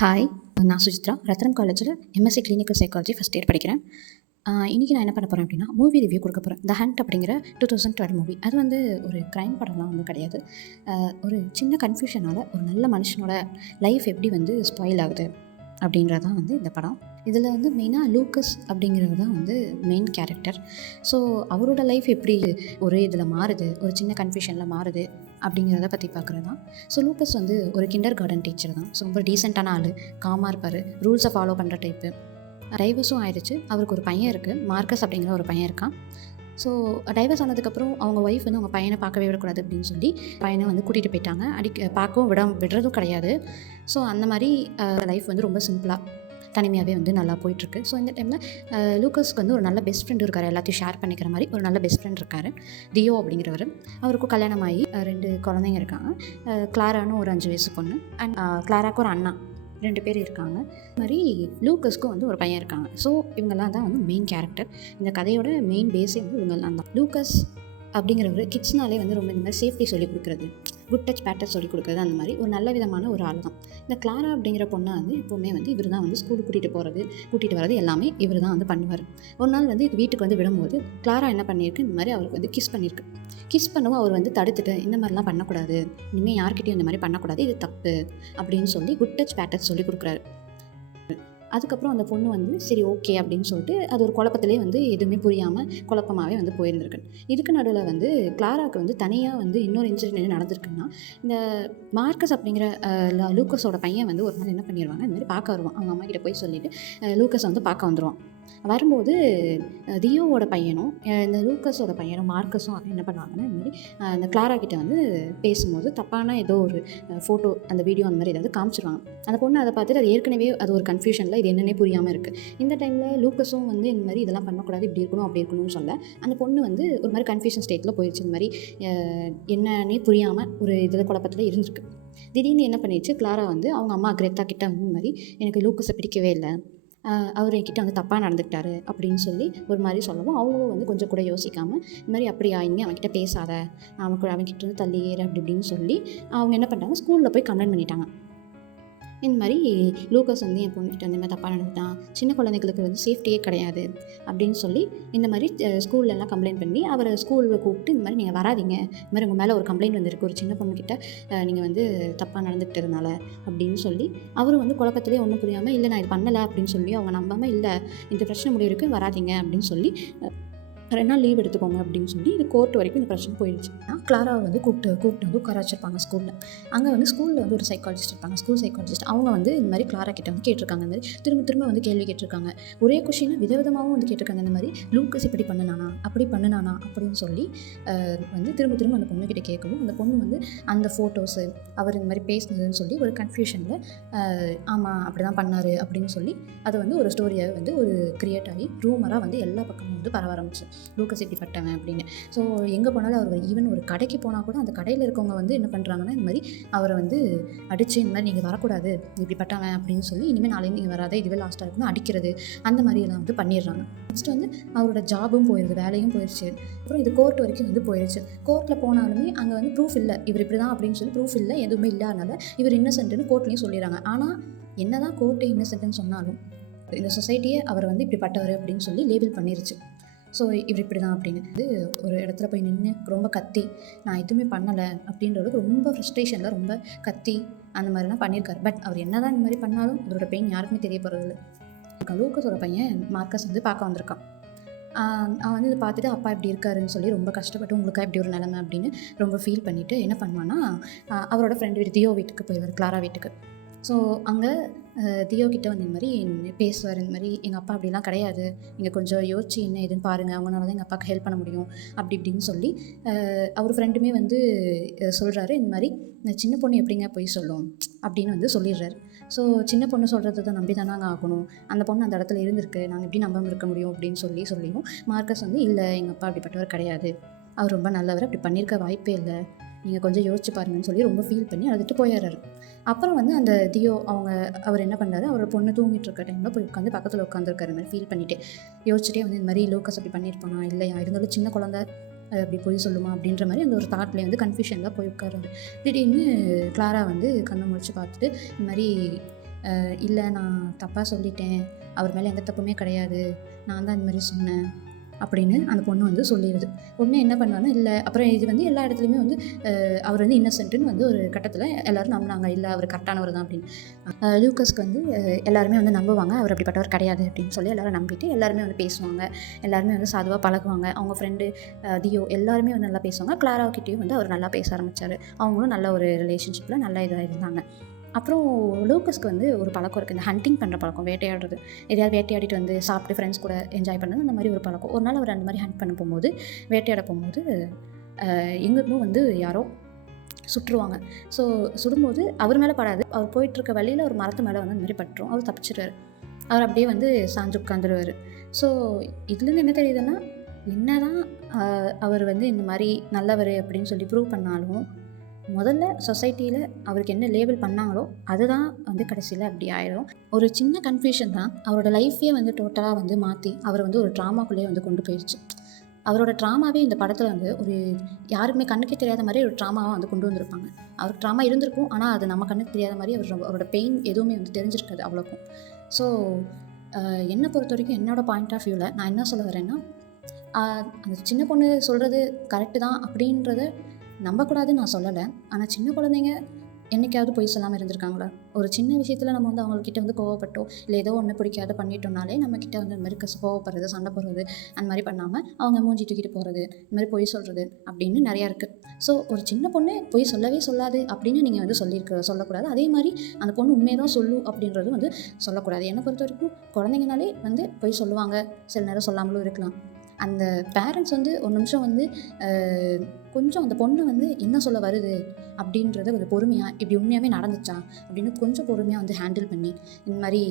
Hi, நான் சுஜித்ரா. ரத்னம் காலேஜில் MSc clinical psychology first year படிக்கிறேன். இன்றைக்கி நான் என்ன பண்ண போகிறேன் அப்படின்னா, மூவி ரிவ்யூ கொடுக்க போகிறேன். த ஹண்ட் அப்படிங்கிற 2012 மூவி. அது வந்து ஒரு க்ரைம் படம்லாம் ஒன்றும் கிடையாது. ஒரு சின்ன கன்ஃப்யூஷனால் ஒரு நல்ல மனுஷனோட லைஃப் எப்படி வந்து ஸ்பாயில் ஆகுது அப்படின்றது தான் வந்து இந்த படம். இதில் வந்து மெயினாக லூக்கஸ் அப்படிங்கிறது தான் வந்து மெயின் கேரக்டர். ஸோ அவரோட லைஃப் எப்படி ஒரு இதில் மாறுது, ஒரு சின்ன கன்ஃப்யூஷனில் மாறுது அப்படிங்கிறத பற்றி பார்க்குறது தான். ஸோ லூக்கஸ் வந்து ஒரு கிண்டர் கார்டன் டீச்சர் தான். ஸோ ரொம்ப டீசெண்டான ஆள், காமாக இருப்பார், ரூல்ஸை ஃபாலோ பண்ணுற டைப்பு. டைவர்ஸும் ஆயிடுச்சு. அவருக்கு ஒரு பையன் இருக்குது, மார்க்கஸ் அப்படிங்கிற ஒரு பையன் இருக்கான். ஸோ டைவர்ஸ் ஆனதுக்கப்புறம் அவங்க ஒய்ஃப் வந்து அவங்க பையனை பார்க்கவே விடக்கூடாது அப்படின்னு சொல்லி பையனை வந்து கூட்டிகிட்டு போயிட்டாங்க. பார்க்கவும் விடுறதும் கிடையாது. ஸோ அந்த மாதிரி லைஃப் வந்து ரொம்ப சிம்பிளாக தனிமையாகவே வந்து நல்லா போயிட்டுருக்கு. ஸோ இந்த டைமில் லூக்கஸ்க்கு வந்து ஒரு நல்ல பெஸ்ட் ஃப்ரெண்டு இருக்கார். எல்லாத்தையும் ஷேர் பண்ணிக்கிற மாதிரி ஒரு நல்ல பெஸ்ட் ஃப்ரெண்ட் இருக்கார், தியோ அப்படிங்கிறவர். அவருக்கும் கல்யாணம் ஆகி 2 குழந்தைங்க இருக்காங்க. கிளாரான்னு ஒரு 5 வயசு பொண்ணு, அண்ட் கிளாராக்கு ஒரு அண்ணா, 2 பேர் இருக்காங்க. அது மாதிரி லூக்கஸ்க்கும் வந்து ஒரு பையன் இருக்காங்க. ஸோ இவங்கெல்லாம் தான் வந்து மெயின் கேரக்டர். இந்த கதையோட மெயின் பேஸே வந்து இவங்கெல்லாம் தான். லூக்கஸ் அப்படிங்கிறவர் கிட்ஸ்னாலே வந்து ரொம்ப இந்த மாதிரி சேஃப்டி சொல்லிக் கொடுக்குறது, குட் டச் பேட் டச் சொல்லிக் கொடுக்குறது, அந்த மாதிரி ஒரு நல்ல விதமான ஒரு ஆள் தான். இந்த கிளாரா அப்படிங்கிற பொண்ணை வந்து எப்போவுமே வந்து இவர் தான் வந்து ஸ்கூலுக்கு கூட்டிகிட்டு வரது எல்லாமே இவர் தான் வந்து பண்ணுவார். ஒரு நாள் வந்து வீட்டுக்கு வந்து விடும்போது கிளாரா என்ன பண்ணியிருக்கு, இந்த மாதிரி அவருக்கு வந்து கிஸ் பண்ணியிருக்கு. கிஸ் பண்ணவும் அவர் வந்து தடுத்துட்டு, இந்த மாதிரிலாம் பண்ணக்கூடாது, இனிமேல் யார்கிட்டையும் இந்த மாதிரி பண்ணக்கூடாது, இது தப்பு அப்படின்னு சொல்லி குட் டச் பேட் டச் சொல்லிக் கொடுக்குறாரு. அதுக்கப்புறம் அந்த பொண்ணு வந்து சரி ஓகே அப்படின்னு சொல்லிட்டு அது ஒரு குழப்பத்திலே வந்து எதுவுமே புரியாமல் குழப்பமாகவே வந்து போயிருந்திருக்கு. இதுக்கு நடுவில் வந்து கிளாராவுக்கு வந்து தனியாக வந்து இன்னொரு இன்சிடென்ட் என்ன நடந்திருக்குன்னா, இந்த மார்க்கஸ் அப்படிங்கிற லூக்கஸோட பையன் வந்து ஒரு நாள் என்ன பண்ணிடுவாங்க, இந்த மாதிரி பார்க்க வருவான். அவங்க அம்மா கிட்ட போய் சொல்லிவிட்டு லூக்கஸ் வந்து பார்க்க வந்துடுவான். வரும்போது தியோவோட பையனும் இந்த லூக்கஸோட பையனும் மார்க்கஸும் என்ன பண்ணுவாங்கன்னா, இந்த மாதிரி அந்த கிளாரா கிட்ட வந்து பேசும்போது தப்பான ஏதோ ஒரு ஃபோட்டோ, அந்த வீடியோ அந்த மாதிரி ஏதாவது காமிச்சிருவாங்க. அந்த பொண்ணு அதை பார்த்துட்டு அது ஏற்கனவே அது ஒரு கன்ஃபியூஷனில் இது என்னென்னே புரியாமல் இருக்குது. இந்த டைமில் லூக்கஸும் வந்து இந்த மாதிரி இதெல்லாம் பண்ணக்கூடாது, இப்படி இருக்கணும் அப்படி இருக்கணும்னு சொல்ல அந்த பொண்ணு வந்து ஒரு மாதிரி கன்ஃபியூஷன் ஸ்டேட்டில் போயிடுச்சு. இந்த மாதிரி என்னன்னே புரியாமல் ஒரு இதில் குழப்பத்தில் இருந்திருக்கு. திடீர்னு என்ன பண்ணிடுச்சு, கிளாரா வந்து அவங்க அம்மா கிரெத்தா கிட்ட வந்து இந்த மாதிரி எனக்கு லூக்கஸை பிடிக்கவே இல்லை, அவர் என்கிட்ட வந்து தப்பாக நடந்துக்கிட்டாரு அப்படின்னு சொல்லி ஒரு மாதிரி சொல்லவும், அவங்களும் வந்து கொஞ்சம் கூட யோசிக்காமல் இந்த மாதிரி அப்படியா, இனிமேல் அவன்கிட்ட பேசாத, அவன்கிட்ட வந்து தள்ளி ஏறு அப்படி இப்படின்னு சொல்லி அவங்க என்ன பண்ணிட்டாங்க, ஸ்கூலில் போய் கம்ப்ளைண்ட் பண்ணிட்டாங்க. இந்த மாதிரி லூக்கஸ் வந்து என் பொண்ணுக்கிட்ட இந்த மாதிரி தப்பாக நடந்துட்டான், சின்ன குழந்தைங்களுக்கு வந்து சேஃப்டியே கிடையாது அப்படின்னு சொல்லி இந்த மாதிரி ஸ்கூல்லலாம் கம்ப்ளைண்ட் பண்ணி அவரை ஸ்கூலில் கூப்பிட்டு இந்த மாதிரி நீங்கள் வராதிங்க, இந்த மாதிரி உங்கள் மேலே ஒரு கம்ப்ளைண்ட் வந்திருக்கு, ஒரு சின்ன பொண்ணுக்கிட்ட நீங்கள் வந்து தப்பாக நடந்துக்கிட்டதுனால அப்படின்னு சொல்லி அவரும் வந்து குழப்பத்திலே ஒன்றும் புரியாமல் இல்லை நான் இது பண்ணலை அப்படின்னு சொல்லி அவங்க நம்பாமல் இல்லை இந்த பிரச்சனை முடியிருக்கு வராதிங்க அப்படின்னு சொல்லி 2 நாள் லீவ் எடுத்துக்கோங்க அப்படின்னு சொல்லி இது கோர்ட் வரைக்கும் இந்த பிரச்சனை போயிடுச்சு. கிளாராவை வந்து கூப்பிட்டு வந்து உட்கார வச்சிருப்பாங்க ஸ்கூலில். அங்கே வந்து ஸ்கூலில் வந்து ஒரு சைக்காலஜிஸ்ட் இருப்பாங்க, ஸ்கூல் சைக்காலஜிஸ்ட். அவங்க வந்து இந்த மாதிரி கிளாரா கிட்ட வந்து கேட்டிருக்காங்க, இந்த மாதிரி திரும்ப வந்து கேள்வி கேட்டிருக்காங்க. ஒரே கொஷினை விதவிதமாகவும் வந்து கேட்டிருக்காங்க. இந்த மாதிரி லூக்கஸ் இப்படி பண்ணினானா அப்படின்னு சொல்லி வந்து திரும்ப அந்த பொண்ணுக்கிட்ட கேட்கவும், அந்த பொண்ணு வந்து அந்த ஃபோட்டோஸு அவர் இந்த மாதிரி பேசினதுன்னு சொல்லி ஒரு கன்ஃபியூஷனில் ஆமாம் அப்படி தான் பண்ணார் அப்படின்னு சொல்லி அதை வந்து ஒரு ஸ்டோரியாக வந்து ஒரு க்ரியேட் ஆகி ரூமராக வந்து எல்லா பக்கமும் வந்து பரவ ஆரம்பிச்சு, லூக்கஸ் இப்படிப்பட்டவன் அப்படின்னு. ஸோ எங்கே போனாலும் அவர் ஈவன் ஒரு கடைக்கு போனால் கூட அந்த கடையில் இருக்கவங்க வந்து என்ன பண்ணுறாங்கன்னா, இந்த மாதிரி அவரை வந்து அடித்து இந்த மாதிரி நீங்கள் வரக்கூடாது, இப்படிப்பட்டவன் அப்படின்னு சொல்லி இனிமேல் நாளைக்கு நீங்கள் வராத, இதுவே லாஸ்ட்டாக இருக்கணும் அடிக்கிறது, அந்த மாதிரியெல்லாம் வந்து பண்ணிடுறாங்க. நெக்ஸ்ட் வந்து அவரோட ஜாபும் போயிடுது, வேலையும் போயிடுச்சு. அப்புறம் இது கோர்ட் வரைக்கும் வந்து போயிடுச்சு. கோர்ட்டில் போனாலுமே அங்கே வந்து ப்ரூஃப் இல்லை, இவர் இப்படி தான் அப்படின்னு சொல்லி ப்ரூஃப் இல்லை, எதுவுமே இல்லாதனால இவர் இன்னசென்ட்னு கோர்ட்லேயும் சொல்லிடுறாங்க. ஆனால் என்ன தான் கோர்ட்டே இன்னசென்ட்னு சொன்னாலும் இந்த சொசைட்டியே அவரை வந்து இப்படிப்பட்டவர் அப்படின்னு சொல்லி லேபிள் பண்ணிருச்சு. ஸோ இவர் இப்படி தான் அப்படின்னு இது ஒரு இடத்துல போய் நின்று ரொம்ப கத்தி நான் எதுவுமே பண்ணலை அப்படின்றதுக்கு ரொம்ப ஃப்ரஸ்ட்ரேஷனில் ரொம்ப கத்தி அந்த மாதிரிலாம் பண்ணியிருக்காரு. பட் அவர் என்ன தான் இந்த மாதிரி பண்ணாலும் அவரோட பெயின் யாருக்குமே தெரிய போகிறதில்ல. லூக்கஸோட பையன் மார்க்கஸ் வந்து பார்க்க வந்திருக்கான். அவன் வந்து இதை பார்த்துட்டு அப்பா இப்படி இருக்காருன்னு சொல்லி ரொம்ப கஷ்டப்பட்டு உங்களுக்கா இப்படி ஒரு நிலைமை அப்படின்னு ரொம்ப ஃபீல் பண்ணிவிட்டு என்ன பண்ணுவான்னா, அவரோட ஃப்ரெண்டு வீட்டு தியோ வீட்டுக்கு போயிடுவார், கிளாரா வீட்டுக்கு. ஸோ அங்கே தியோ கிட்ட வந்து இந்த மாதிரி பேசுவார், இந்த மாதிரி எங்கள் அப்பா அப்படிலாம் கிடையாது, நீங்கள் கொஞ்சம் யோசிச்சு என்ன ஏதுன்னு பாருங்கள், அவங்களால தான் எங்கள் அப்பாவுக்கு ஹெல்ப் பண்ண முடியும் அப்படி இப்படின்னு சொல்லி அவர் ஃப்ரெண்டுமே வந்து சொல்கிறாரு. இந்த மாதிரி சின்ன பொண்ணு எப்படிங்க போய் சொல்லும் அப்படின்னு வந்து சொல்லிடுறாரு. ஸோ சின்ன பொண்ணு சொல்கிறது தான் நம்பி தானே ஆகணும், அந்த பொண்ணு அந்த இடத்துல இருந்திருக்கு, நாங்கள் எப்படி நம்பாமல் இருக்க முடியும் அப்படின்னு சொல்லியும் மார்க்கஸ் வந்து இல்லை எங்கள் அப்பா அப்படிப்பட்டவர் கிடையாது, அவர் ரொம்ப நல்லவர், அப்படி பண்ணியிருக்க வாய்ப்பே இல்லை, நீங்கள் கொஞ்சம் யோசிச்சு பாருங்கன்னு சொல்லி ரொம்ப ஃபீல் பண்ணி அழுதுட்டு போயிடுறாரு. அப்புறம் வந்து அந்த தியோ அவர் என்ன பண்ணுறாரு, அவரோட பொண்ணு தூங்கிட்டு இருக்க டைமில் போய் உட்காந்து பக்கத்தில் உட்காந்துருக்காரு, மாதிரி ஃபீல் பண்ணிவிட்டு யோசிச்சுட்டே வந்து இந்த மாதிரி லூக்கஸ் அப்படி பண்ணியிருப்பானா இல்லையா, இருந்தாலும் சின்ன குழந்தை அப்படி போய் சொல்லுமா அப்படின்ற மாதிரி அந்த ஒரு தாட்லேயே வந்து கன்ஃபியூஷனில் போய் உட்காராரு. திடீர்னு கிளாரா வந்து கண்ணை முழிச்சு பார்த்துட்டு இந்த மாதிரி இல்லை நான் தப்பாக சொல்லிட்டேன், அவர் மேலே எந்த தப்புமே கிடையாது, நான் தான் இந்த மாதிரி சொன்னேன் அப்படின்னு அந்த பொண்ணு வந்து சொல்லிடுது. உடனே என்ன பண்ணாலும் இல்லை, அப்புறம் இது வந்து எல்லா இடத்துலையுமே வந்து அவர் வந்து இன்னசென்ட்டுன்னு வந்து ஒரு கட்டத்தில் எல்லோரும் நம்பினாங்க, இல்லை அவர் கரெக்டானவர் தான் அப்படின்னு. லூக்கஸ்க்கு வந்து எல்லாருமே வந்து நம்புவாங்க, அவர் அப்படிப்பட்டவர் கிடையாது அப்படின்னு சொல்லி எல்லோரும் நம்பிட்டு எல்லாருமே வந்து பேசுவாங்க, எல்லாருமே வந்து சாதுவாக பழகுவாங்க. அவங்க ஃப்ரெண்டு தியோ எல்லாருமே வந்து நல்லா பேசுவாங்க. கிளாராக்கிட்டேயும் வந்து அவர் நல்லா பேச ஆரம்பித்தார். அவங்களும் நல்ல ஒரு ரிலேஷன்ஷிப்பில் நல்ல இதாக இருந்தாங்க. அப்புறம் லூக்கஸ்க்கு வந்து ஒரு பழக்கம் இருக்குது, இந்த ஹண்டிங் பண்ணுற பழக்கம், வேட்டையாடுறது. எதையாவது வேட்டையாடிட்டு வந்து சாப்பிட்டு ஃப்ரெண்ட்ஸ் கூட என்ஜாய் பண்ணது, அந்த மாதிரி ஒரு பழக்கம். ஒரு நாள் அவர் அந்த மாதிரி ஹண்ட் பண்ண போகும்போது, வேட்டையாட போகும்போது எங்களுக்கும் வந்து யாரோ சுட்டுருவாங்க. ஸோ சுடும்போது அவர் மேலே படாது, அவர் போயிட்டுருக்க வழியில் ஒரு மரத்து மேலே வந்து அந்த மாதிரி பட்டுரும். அவர் தப்பிச்சிடுவார். அவர் அப்படியே வந்து சாஞ்சு உட்காந்துருவார். ஸோ இதுலேருந்து என்ன தெரியுதுன்னா, என்ன தான் அவர் வந்து இந்த மாதிரி நல்லவர் அப்படின்னு சொல்லி ப்ரூவ் பண்ணாலும், முதல்ல சொசைட்டியில் அவருக்கு என்ன லேபிள் பண்ணாங்களோ அதுதான் வந்து கடைசியில் அப்படி ஆயிடும். ஒரு சின்ன கன்ஃபியூஷன் தான் அவரோட லைஃப்பையே வந்து டோட்டலாக வந்து மாற்றி அவரை வந்து ஒரு ட்ராமாக்குள்ளேயே வந்து கொண்டு போயிடுச்சு. அவரோட ட்ராமாவே இந்த படத்தில் வந்து ஒரு யாருக்குமே கண்ணுக்கே தெரியாத மாதிரி ஒரு ட்ராமாவாக வந்து கொண்டு வந்திருப்பாங்க. அவருக்கு ட்ராமா இருந்திருக்கும், ஆனால் அது நம்ம கண்ணுக்கு தெரியாத மாதிரி அவரோட பெயின் எதுவுமே வந்து தெரிஞ்சிருக்காது அவ்வளோக்கும். ஸோ என்னை பொறுத்த வரைக்கும் என்னோடய பாயிண்ட் ஆஃப் வியூவில் நான் என்ன சொல்ல வரேன்னா, அந்த சின்ன பொண்ணு சொல்கிறது கரெக்டு தான் அப்படின்றத நம்பக்கூடாதுன்னு நான் சொல்லலை. ஆனால் சின்ன குழந்தைங்க என்றைக்காவது பொய் சொல்லாமல் இருந்திருக்காங்களா? ஒரு சின்ன விஷயத்தில் நம்ம வந்து அவங்கக்கிட்ட வந்து கோவப்பட்டோம், இல்லை ஏதோ ஒன்று பிடிக்காத பண்ணிட்டோம்னாலே நம்மக்கிட்ட வந்து இந்த மாதிரி கோவப்படுறது, சண்டை போடுறது, அந்த மாதிரி பண்ணாமல் அவங்க மூஞ்சி தூக்கிட்டு போகிறது, இந்த மாதிரி பொய் சொல்கிறது அப்படின்னு நிறையா இருக்குது. ஸோ ஒரு சின்ன பொண்ணு பொய் சொல்லவே சொல்லாது அப்படின்னு நீங்கள் வந்து சொல்லக்கூடாது. அதே மாதிரி அந்த பொண்ணு உண்மையை தான் சொல்லும் அப்படின்றது வந்து சொல்லக்கூடாது. என்னை பொறுத்த வரைக்கும் குழந்தைங்கனாலே வந்து பொய் சொல்லுவாங்க, சில நேரம் சொல்லாமலும் இருக்கலாம். அந்த பேரண்ட்ஸ் வந்து ஒரு நிமிஷம் வந்து கொஞ்சம் அந்த பொண்ணு வந்து என்ன சொல்ல வருது அப்படின்றத கொஞ்சம் பொறுமையாக, இப்படி உண்மையாகவே நடந்துச்சா அப்படின்னு கொஞ்சம் பொறுமையாக வந்து ஹேண்டில் பண்ணி, இந்த மாதிரி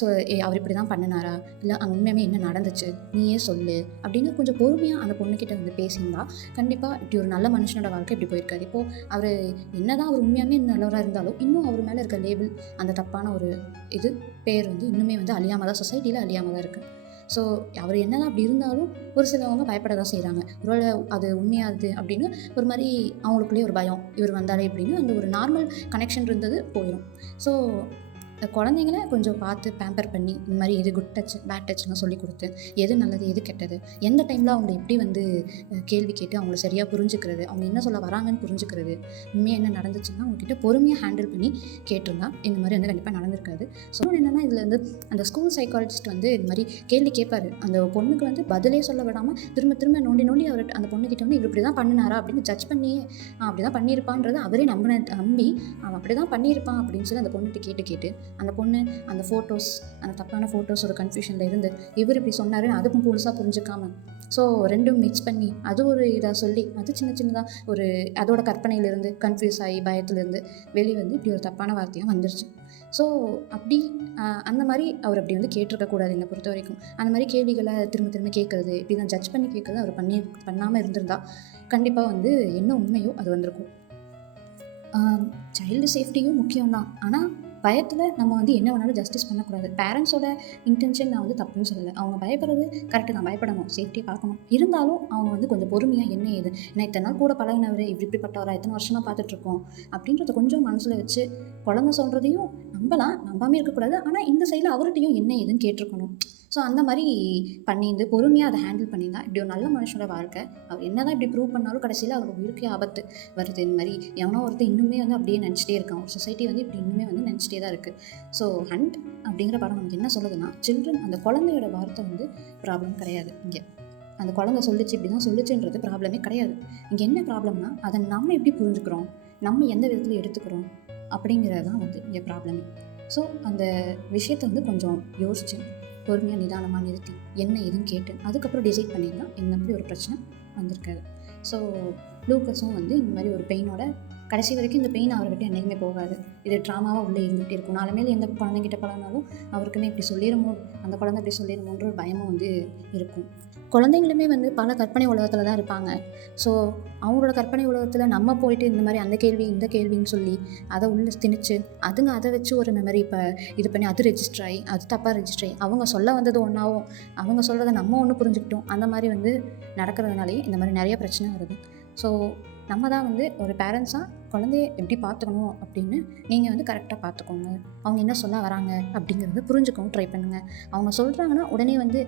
ஸோ அவர் இப்படி தான் பண்ணினாரா, இல்லை அங்கே உண்மையாகவே என்ன நடந்துச்சு நீயே சொல்லு அப்படின்னு கொஞ்சம் பொறுமையாக அந்த பொண்ணுக்கிட்ட வந்து பேசியிருந்தா கண்டிப்பாக இப்படி ஒரு நல்ல மனுஷனோட வாழ்க்கை இப்படி போயிருக்காரு. இப்போது அவர் என்ன தான் அவர் உண்மையாகவே நல்லவராக இருந்தாலும் இன்னும் அவர் மேலே இருக்க லேபிள், அந்த தப்பான ஒரு பேர் வந்து இன்னுமே வந்து அழியாமல் தான், சொசைட்டியில் அழியாமல் தான் இருக்குது. ஸோ அவர் என்ன தான் அப்படி இருந்தாலும் ஒரு சிலவங்க பயப்பட தான் செய்கிறாங்க. ஒருவேளை அது உண்மையாது அப்படின்னு ஒரு மாதிரி அவங்களுக்குள்ளேயே ஒரு பயம், இவர் வந்தாலே அப்படின்னு அந்த ஒரு நார்மல் கனெக்ஷன் இருந்தது போயிடும். ஸோ குழந்தைங்கள கொஞ்சம் பார்த்து பேம்பர் பண்ணி, இந்த மாதிரி எது குட் டச் பேட் டச்லாம் சொல்லி கொடுத்து, எது நல்லது எது கெட்டது, எந்த டைமில் அவங்கள எப்படி வந்து கேள்வி கேட்டு அவங்கள சரியாக புரிஞ்சுக்கிறது, அவங்க என்ன சொல்ல வராங்கன்னு புரிஞ்சுக்கிறது, உண்மையாக என்ன நடந்துச்சுன்னா அவங்ககிட்ட பொறுமையாக ஹேண்டில் பண்ணி கேட்டிருந்தா இந்த மாதிரி வந்து கண்டிப்பாக நடந்திருக்காது. ஸோ என்னென்னா இதில் வந்து அந்த ஸ்கூல் சைக்காலஜிஸ்ட் வந்து இந்த மாதிரி கேள்வி கேட்பார். அந்த பொண்ணுக்கு வந்து பதிலே சொல்ல விடாமல் திரும்ப திரும்ப நோண்டி நோண்டி அவர் அந்த பொண்ணுக்கிட்ட வந்து இவர் இப்படி தான் பண்ணினாரா அப்படின்னு ஜட்ஜ் பண்ணி அப்படி தான் பண்ணியிருப்பான்றது அவரே நம்பி அவன் அப்படி தான் பண்ணியிருப்பான் அப்படின்னு சொல்லி அந்த பொண்ணுகிட்ட கேட்டு அந்த பொண்ணு அந்த ஃபோட்டோஸ், அந்த தப்பான ஃபோட்டோஸ் ஒரு கன்ஃபியூஷனில் இருந்து இவர் இப்படி சொன்னார் அதுக்கும் புதுசாக புரிஞ்சுக்காம, ஸோ ரெண்டும் மிக்ஸ் பண்ணி அது ஒரு இதாக சொல்லி அது சின்னதாக ஒரு அதோட கற்பனையிலேருந்து கன்ஃபியூஸ் ஆகி பயத்துலேருந்து வெளியே வந்து இப்படி ஒரு தப்பான வார்த்தையாக வந்துருச்சு. ஸோ அப்படி அந்த மாதிரி அவர் அப்படி வந்து கேட்டிருக்கக்கூடாது. என்னை பொறுத்த வரைக்கும் அந்த மாதிரி கேள்விகளை திரும்ப கேட்குறது, இப்படி தான் ஜட்ஜ் பண்ணி கேட்குறது அவர் பண்ணாமல் இருந்திருந்தா கண்டிப்பாக வந்து என்ன உண்மையோ அது வந்திருக்கும். சைல்டு சேஃப்டியும் முக்கியம்தான், ஆனால் பயத்தில் நம்ம வந்து என்ன வேணாலும் ஜஸ்டிஸ் பண்ணக்கூடாது. பேரண்ட்ஸோட இன்டென்ஷன் நான் வந்து தப்புன்னு சொல்லலை, அவங்க பயப்படுறது கரெக்டு தான், பயப்படணும், சேஃப்டியை பார்க்கணும். இருந்தாலும் அவங்க வந்து கொஞ்சம் பொறுமையாக என்ன ஏது, நான் இத்தனை நாள் கூட பழகினவர் இப்படிப்பட்டவரா, எத்தனை வருஷமாக பார்த்துட்ருக்கோம் அப்படின்றத கொஞ்சம் மனசில் வச்சு குழந்தை சொல்கிறதையும் நம்பலாம், நம்பாமே இருக்கக்கூடாது. ஆனால் இந்த சைடில் அவர்கிட்டையும் என்ன ஏதுன்னு கேட்டிருக்கணும். ஸோ அந்த மாதிரி பண்ணியிருந்து பொறுமையாக அதை ஹேண்டில் பண்ணியிருந்தா இப்படி ஒரு நல்ல மனுஷனோட வாழ்க்கை. அவர் என்ன தான் இப்படி ப்ரூவ் பண்ணாலும் கடைசியில் அவரோட உயிருக்கே ஆபத்து வருது. இந்த மாதிரி எவனோ ஒருத்தர் இன்னுமே வந்து அப்படியே நினச்சிட்டே இருக்கான், ஒரு சொசைட்டி வந்து இப்படி இன்னுமே வந்து நினச்சிட்டே தான் இருக்குது. ஸோ ஹண்ட் அப்படிங்கிற படம் நமக்கு என்ன சொல்லுதுன்னா, சில்ட்ரன், அந்த குழந்தையோட வார்த்தை வந்து ப்ராப்ளம் கிடையாது. இங்கே அந்த குழந்தை சொல்லிச்சு இப்படி தான் சொல்லிச்சுன்றது ப்ராப்ளமே கிடையாது. இங்கே என்ன ப்ராப்ளம்னா அதை நம்ம எப்படி புரிஞ்சுக்கிறோம், நம்ம எந்த விதத்தில் எடுத்துக்கிறோம் அப்படிங்கிறது தான் வந்து இங்கே ப்ராப்ளமே. ஸோ அந்த விஷயத்தை வந்து கொஞ்சம் யோசிச்சு பொறுமையாக நிதானமாக நிறுத்தி என்ன ஏதுன்னு கேட்டு அதுக்கப்புறம் டிசைட் பண்ணிடலாம். இந்த மாதிரி ஒரு பிரச்சனை வந்திருக்காது. ஸோ லூக்கஸும் வந்து இந்த மாதிரி ஒரு பெயினோட கடைசி வரைக்கும் இந்த பெயின் அவர்கிட்ட என்றைக்குமே போகாது. இது ட்ராமாவாக உள்ளே இருந்துகிட்டே இருக்கும். நாலுமேல் எந்த குழந்தைங்கிட்ட பழகினாலும் அவருக்குமே இப்படி சொல்லிடுமோ, அந்த குழந்தை இப்படி சொல்லிடுமோன்ற ஒரு பயமும் வந்து இருக்கும். குழந்தைங்களுமே வந்து பல கற்பனை உலகத்தில் தான் இருப்பாங்க. ஸோ அவங்களோட கற்பனை உலகத்தில் நம்ம போயிட்டு இந்த மாதிரி அந்த கேள்வி இந்த கேள்வின்னு சொல்லி அதை உள்ளே திணிச்சு அதுங்க அதை வச்சு ஒரு மெமரி இப்போ இது பண்ணி அது ரெஜிஸ்டர் ஆகி அது தப்பாக ரெஜிஸ்டர் ஆகி அவங்க சொல்ல வந்தது ஒன்றாவும் அவங்க சொல்கிறத நம்ம ஒன்று புரிஞ்சுக்கிட்டோம், அந்த மாதிரி வந்து நடக்கிறதுனாலே இந்த மாதிரி நிறைய பிரச்சனை வருது. ஸோ நம்ம தான் வந்து ஒரு பேரண்ட்ஸாக குழந்தைய எப்படி பார்த்துக்கணும் அப்படின்னு நீங்கள் வந்து கரெக்டாக பார்த்துக்கோங்க. அவங்க என்ன சொல்ல வராங்க அப்படிங்கிறத புரிஞ்சுக்கவும் ட்ரை பண்ணுங்கள். அவங்க சொல்கிறாங்கன்னா உடனே வந்து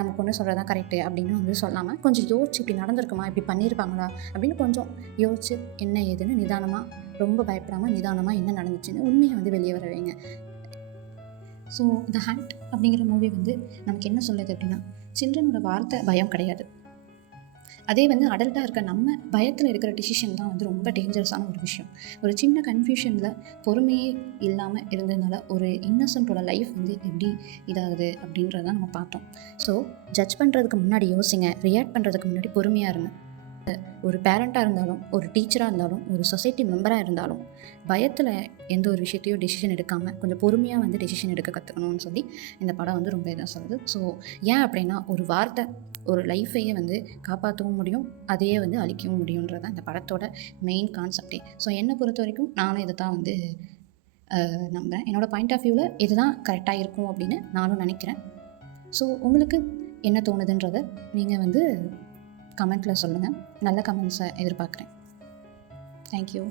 நம்ம பொண்ணு சொல்கிறது தான் கரெக்டு அப்படின்னு வந்து சொல்லாமல் கொஞ்சம் யோசிச்சு இப்படி நடந்திருக்குமா, இப்படி பண்ணியிருப்பாங்களா அப்படின்னு கொஞ்சம் யோசிச்சு என்ன ஏதுன்னு நிதானமாக, ரொம்ப பயப்படாமல் நிதானமாக என்ன நடந்துச்சுன்னு உண்மையை வந்து வெளியே வர வைங்க. ஸோ த ஹண்ட் அப்படிங்கிற மூவி வந்து நமக்கு என்ன சொல்லுது அப்படின்னா, சில்ட்ரனோட வார்த்தை பயம் கிடையாது. அதே வந்து அடல்ட்டாக இருக்க நம்ம பயத்தில் எடுக்கிற டிசிஷன் தான் வந்து ரொம்ப டேஞ்சரஸான ஒரு விஷயம். ஒரு சின்ன கன்ஃபியூஷனில் பொறுமையே இல்லாமல் இருந்ததுனால ஒரு இன்னசென்ட்டோட லைஃப் வந்து எப்படி இதாகுது அப்படின்றத நம்ம பார்த்தோம். ஸோ ஜட்ஜ் பண்ணுறதுக்கு முன்னாடி யோசிங்க, ரியாக்ட் பண்ணுறதுக்கு முன்னாடி பொறுமையாக இருங்க. ஒரு பேரண்ட்டாக இருந்தாலும், ஒரு டீச்சராக இருந்தாலும், ஒரு சொசைட்டி மெம்பராக இருந்தாலும் பயத்தில் எந்த ஒரு விஷயத்தையும் டெசிஷன் எடுக்காமல் கொஞ்சம் பொறுமையாக வந்து டெசிஷன் எடுக்க கற்றுக்கணும்னு சொல்லி இந்த படம் வந்து ரொம்ப இதாக சொல்லுது. ஸோ ஏன் அப்படின்னா ஒரு வார்த்தை ஒரு லைஃப்பையே வந்து காப்பாற்றவும் முடியும், அதையே வந்து அழிக்கவும் முடியுன்றதான் இந்த படத்தோட மெயின் கான்செப்டே. ஸோ என்னை பொறுத்த வரைக்கும் நானும் இதை தான் வந்து நம்புகிறேன். என்னோடய பாயிண்ட் ஆஃப் வியூவில் இதுதான் கரெக்டாக இருக்கும் அப்படின்னு நானும் நினைக்கிறேன். ஸோ உங்களுக்கு என்ன தோணுதுன்றதை நீங்கள் வந்து கமெண்ட்டில் சொல்லுங்கள். நல்ல கமெண்ட்ஸை எதிர்பார்க்குறேன். தேங்க்யூ.